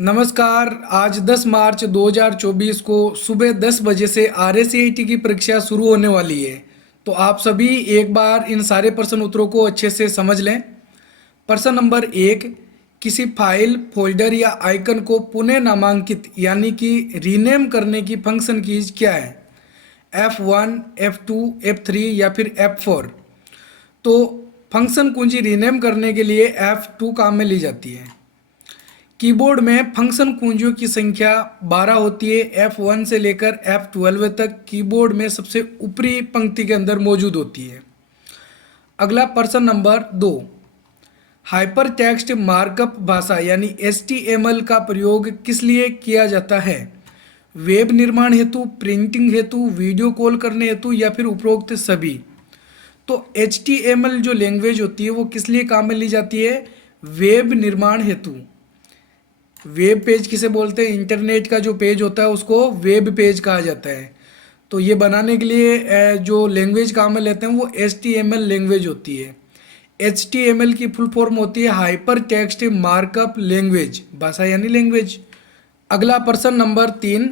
नमस्कार। आज 10 मार्च 2024 को सुबह 10 बजे से RACIT की परीक्षा शुरू होने वाली है। तो आप सभी एक बार इन सारे प्रश्न उत्तरों को अच्छे से समझ लें। प्रश्न नंबर 1, किसी फाइल, फोल्डर या आइकन को पुनः नामांकित यानी कि रीनेम करने की फंक्शन कीज क्या है? F1, F2, F3 या फिर F4। तो फंक्शन कुंजी रीनेम करने के लिए F2 काम में ली जाती है। कीबोर्ड में फंक्शन कुंजियों की संख्या 12 होती है। F1 से लेकर F12 तक कीबोर्ड में सबसे ऊपरी पंक्ति के अंदर मौजूद होती है। अगला प्रश्न नंबर 2, हाइपर टेक्स्ट मार्कअप भाषा यानी HTML का प्रयोग किस लिए किया जाता है? वेब निर्माण हेतु, प्रिंटिंग हेतु, वीडियो कॉल करने हेतु या फिर उपरोक्त सभी। तो HTML जो लैंग्वेज होती है वो किस लिए काम में ली जाती है? वेब निर्माण हेतु। वेब पेज किसे बोलते हैं? इंटरनेट का जो पेज होता है उसको वेब पेज कहा जाता है। तो ये बनाने के लिए जो लैंग्वेज काम में लेते हैं वो HTML लैंग्वेज होती है। HTML की फुल फॉर्म होती है हाइपर टेक्स्ट मार्कअप लैंग्वेज, भाषा यानी लैंग्वेज। अगला प्रश्न नंबर 3,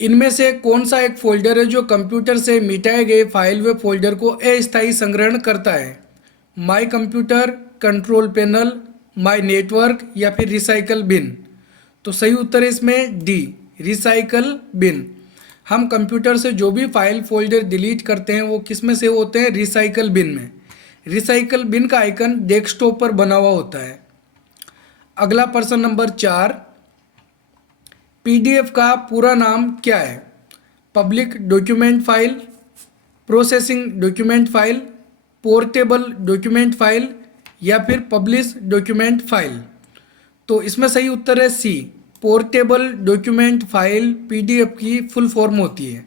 इनमें से कौन सा एक फोल्डर है जो कंप्यूटर से मिटाए गए फाइल व फोल्डर को अस्थायी संग्रहण करता है? My computer, control panel, my network या फिर रिसाइकल बिन। तो सही उत्तर है इसमें डी, रिसाइकल बिन। हम कंप्यूटर से जो भी फाइल फोल्डर डिलीट करते हैं वो किस में से होते हैं? रिसाइकल बिन में। रिसाइकल बिन का आइकन डेस्कटॉप पर बना हुआ होता है। अगला प्रश्न नंबर 4, PDF का पूरा नाम क्या है? Public document file, processing document file, portable document file या फिर पब्लिश डॉक्यूमेंट फाइल। तो इसमें सही उत्तर है सी, पोर्टेबल डॉक्यूमेंट फाइल PDF की फुल फॉर्म होती है।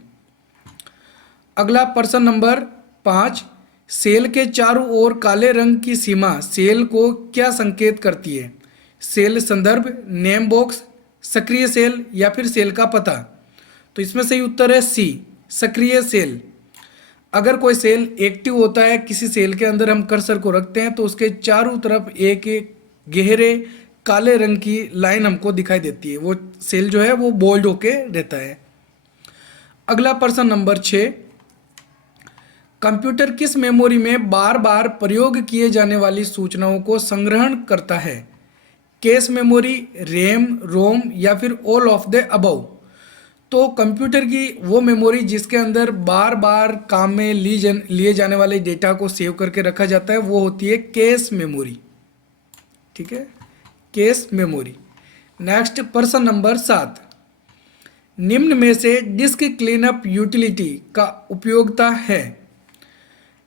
अगला प्रश्न नंबर 5, सेल के चारों ओर काले रंग की सीमा सेल को क्या संकेत करती है? सेल संदर्भ, नेम बॉक्स, सक्रिय सेल या फिर सेल का पता। तो इसमें सही उत्तर है सी, सक्रिय सेल। अगर कोई सेल एक्टिव होता है, किसी सेल के अंदर हम कर्सर को रखते हैं तो उसके चारों तरफ एक एक गहरे काले रंग की लाइन हमको दिखाई देती है। वो सेल जो है वो बोल्ड होके रहता है। अगला प्रश्न नंबर 6, कंप्यूटर किस मेमोरी में बार बार प्रयोग किए जाने वाली सूचनाओं को संग्रहण करता है? कैश मेमोरी, रैम, रोम या फिर ऑल ऑफ द अबव। तो कंप्यूटर की वो मेमोरी जिसके अंदर बार बार काम में लिए जाने वाले डेटा को सेव करके रखा जाता है वो होती है कैश मेमोरी। ठीक है, कैश मेमोरी। नेक्स्ट प्रश्न नंबर 7, निम्न में से डिस्क क्लीनअप यूटिलिटी का उपयोगिता है?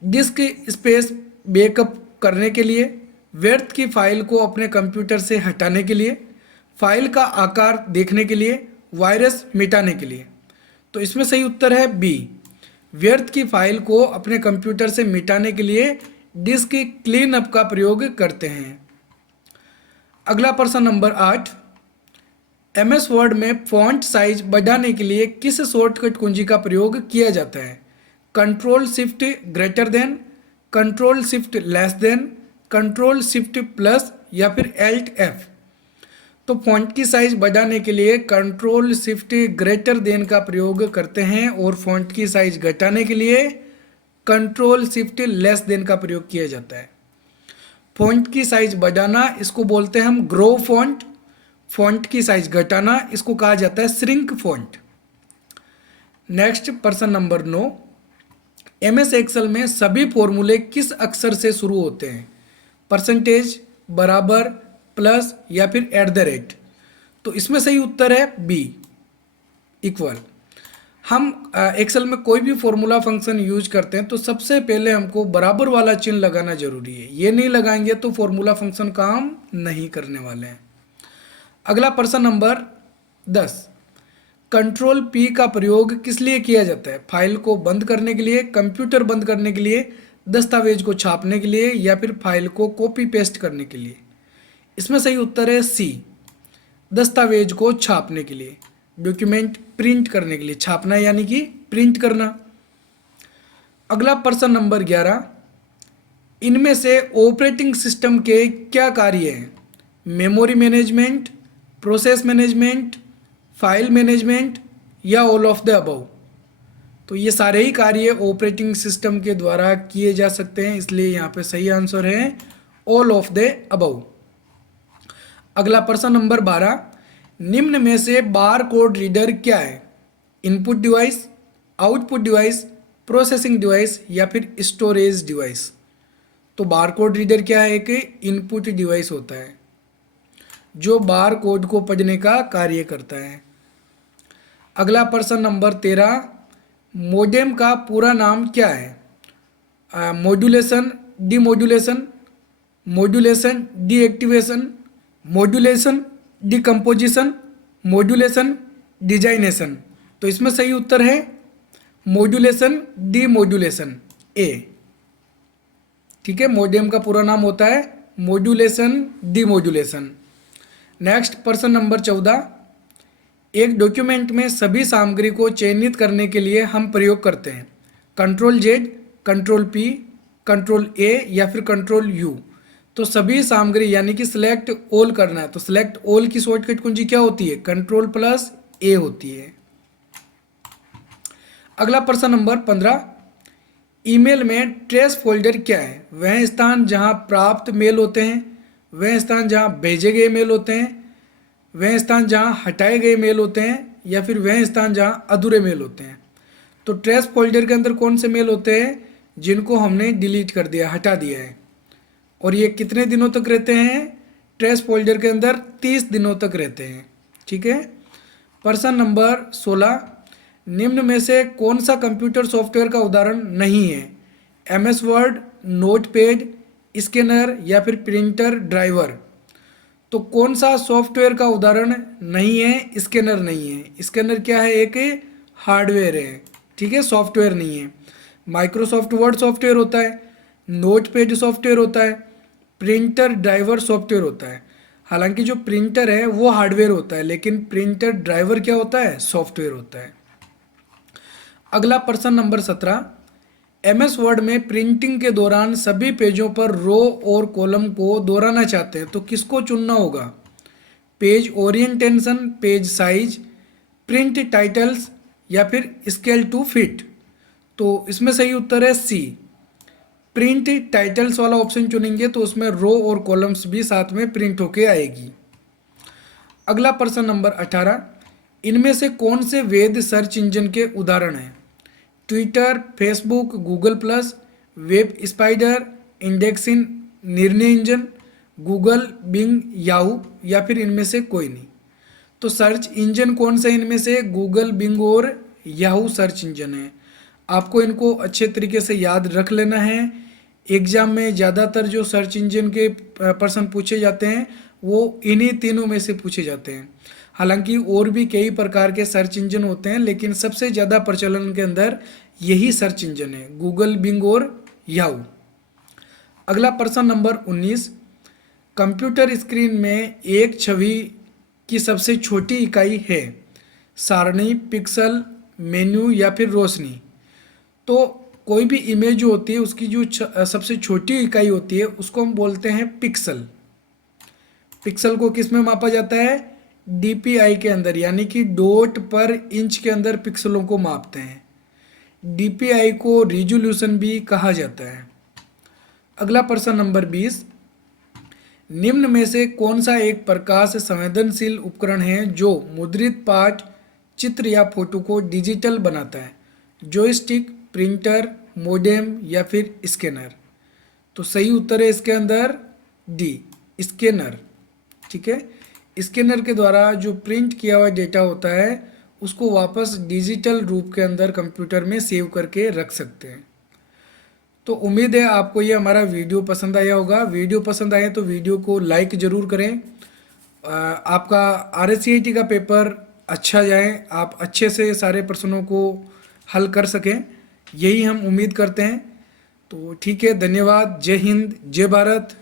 डिस्क स्पेस बैकअप करने के लिए, व्यर्थ की फाइल को अपने कंप्यूटर से हटाने के लिए, फाइल का आकार देखने के लिए, वायरस मिटाने के लिए। तो इसमें सही उत्तर है बी, व्यर्थ की फाइल को अपने कंप्यूटर से मिटाने के लिए डिस्क क्लीन अप का प्रयोग करते हैं। अगला प्रश्न नंबर 8, MS वर्ड में फॉन्ट साइज बढ़ाने के लिए किस शॉर्टकट कुंजी का प्रयोग किया जाता है? Control shift greater than, control shift less than, control shift plus या फिर Alt F। तो फॉन्ट की साइज बढ़ाने के लिए कंट्रोल शिफ्ट ग्रेटर देन का प्रयोग करते हैं और फॉन्ट की साइज घटाने के लिए कंट्रोल शिफ्ट लेस देन का प्रयोग किया जाता है। फॉन्ट की साइज बढ़ाना इसको बोलते हैं हम ग्रो फॉन्ट, फॉन्ट की साइज घटाना इसको कहा जाता है श्रिंक फॉन्ट। नेक्स्ट प्रश्न नंबर 9, MS एक्सेल में सभी फॉर्मूले किस अक्षर से शुरू होते हैं? परसेंटेज, बराबर, प्लस या फिर @ तो इसमें सही उत्तर है बी, इक्वल। हम एक्सेल में कोई भी फॉर्मूला फंक्शन यूज करते हैं तो सबसे पहले हमको बराबर वाला चिन्ह लगाना जरूरी है। ये नहीं लगाएंगे तो फॉर्मूला फंक्शन काम नहीं करने वाले हैं। अगला प्रश्न नंबर 10, कंट्रोल P का प्रयोग किस लिए किया जाता है? फाइल को बंद करने के लिए, कंप्यूटर बंद करने के लिए, दस्तावेज को छापने के लिए या फिर फाइल को कॉपी पेस्ट करने के लिए। इसमें सही उत्तर है सी, दस्तावेज को छापने के लिए, डॉक्यूमेंट प्रिंट करने के लिए। छापना यानी कि प्रिंट करना। अगला प्रश्न नंबर 11, इनमें से ऑपरेटिंग सिस्टम के क्या कार्य हैं? Memory management, process management, file management या ऑल ऑफ द अबव। तो ये सारे ही कार्य ऑपरेटिंग सिस्टम के द्वारा किए जा सकते हैं, इसलिए यहाँ पे सही आंसर है ऑल ऑफ द अबव। अगला प्रश्न नंबर 12, निम्न में से बार कोड रीडर क्या है? Input device, output device, processing device या फिर स्टोरेज डिवाइस। तो बार कोड रीडर क्या है? एक इनपुट डिवाइस होता है जो बार कोड को पढ़ने का कार्य करता है। अगला प्रश्न नंबर 13, मोडेम का पूरा नाम क्या है? Modulation, demodulation, modulation deactivation, modulation decomposition, modulation designation. तो इसमें सही उत्तर है मॉड्यूलेशन डीमॉड्यूलेशन, ए। ठीक है, मोडेम का पूरा नाम होता है मॉड्यूलेशन डीमॉड्यूलेशन। नेक्स्ट प्रश्न नंबर 14, एक डॉक्यूमेंट में सभी सामग्री को चयनित करने के लिए हम प्रयोग करते हैं control Z, control P, control ए या फिर कंट्रोल यू। तो सभी सामग्री यानी कि सिलेक्ट ऑल करना है, तो सिलेक्ट ऑल की शॉर्टकट कुंजी क्या होती है? कंट्रोल प्लस ए होती है। अगला प्रश्न नंबर 15, ईमेल में ट्रेस फोल्डर क्या है? वह स्थान जहां प्राप्त मेल होते हैं, वह स्थान जहां भेजे गए मेल होते हैं, वह स्थान जहां हटाए गए मेल होते हैं या फिर वह स्थान जहां अधूरे मेल होते हैं। तो ट्रेस फोल्डर के अंदर कौन से मेल होते हैं? जिनको हमने डिलीट कर दिया, हटा दिया है। और ये कितने दिनों तक रहते हैं? ट्रेस फोल्डर के अंदर 30 दिनों तक रहते हैं। ठीक है। प्रश्न नंबर 16, निम्न में से कौन सा कंप्यूटर सॉफ्टवेयर का उदाहरण नहीं है? MS वर्ड, नोटपैड, स्कैनर या फिर प्रिंटर ड्राइवर। तो कौन सा सॉफ्टवेयर का उदाहरण नहीं है? स्कैनर नहीं है। स्कैनर क्या है? एक हार्डवेयर है, ठीक है, सॉफ्टवेयर नहीं है। माइक्रोसॉफ्ट वर्ड सॉफ्टवेयर होता है, नोटपैड सॉफ्टवेयर होता है, प्रिंटर ड्राइवर सॉफ्टवेयर होता है। हालांकि जो प्रिंटर है वो हार्डवेयर होता है, लेकिन प्रिंटर ड्राइवर क्या होता है? सॉफ्टवेयर होता है। अगला प्रश्न नंबर 17, MS वर्ड में प्रिंटिंग के दौरान सभी पेजों पर रो और कॉलम को दोहराना चाहते हैं तो किसको चुनना होगा? Page orientation, page size, print titles या फिर स्केल टू फिट। तो इसमें सही उत्तर है सी, प्रिंट टाइटल्स वाला ऑप्शन चुनेंगे तो उसमें रो और कॉलम्स भी साथ में प्रिंट होके आएगी। अगला प्रश्न नंबर 18, इनमें से कौन से वेद सर्च इंजन के उदाहरण हैं? Twitter, Facebook, Google plus, web spider, indexing, निर्णय इंजन, गूगल, बिंग, याहू या फिर इनमें से कोई नहीं। तो सर्च इंजन कौन सा इनमें से? गूगल, बिंग और याहू सर्च इंजन है। आपको इनको अच्छे तरीके से याद रख लेना है। एग्जाम में ज़्यादातर जो सर्च इंजन के प्रश्न पूछे जाते हैं वो इन्हीं तीनों में से पूछे जाते हैं। हालांकि और भी कई प्रकार के सर्च इंजन होते हैं, लेकिन सबसे ज़्यादा प्रचलन के अंदर यही सर्च इंजन है, गूगल, बिंग और याहू। अगला प्रश्न नंबर 19, कंप्यूटर स्क्रीन में एक छवि की सबसे छोटी इकाई है? सारणी, पिक्सल, मेन्यू या फिर रोशनी। तो कोई भी इमेज जो होती है उसकी जो सबसे छोटी इकाई होती है उसको हम बोलते हैं पिक्सल। पिक्सल को किस में मापा जाता है? DPI के अंदर, यानी कि डॉट पर इंच के अंदर पिक्सलों को मापते हैं। DPI को रिजोल्यूशन भी कहा जाता है। अगला प्रश्न नंबर 20, निम्न में से कौन सा एक प्रकाश संवेदनशील उपकरण है जो मुद्रित पाठ, चित्र या फोटो को डिजिटल बनाता है? जॉयस्टिक, प्रिंटर, मोडेम या फिर स्कैनर। तो सही उत्तर है इसके अंदर डी, स्कैनर। ठीक है, स्कैनर के द्वारा जो प्रिंट किया हुआ डेटा होता है उसको वापस डिजिटल रूप के अंदर कंप्यूटर में सेव करके रख सकते हैं। तो उम्मीद है आपको ये हमारा वीडियो पसंद आया होगा। वीडियो पसंद आए तो वीडियो को लाइक ज़रूर करें। आपका RSCIT का पेपर अच्छा जाए, आप अच्छे से सारे प्रश्नों को हल कर सकें, यही हम उम्मीद करते हैं। तो ठीक है, धन्यवाद। जय हिंद, जय भारत।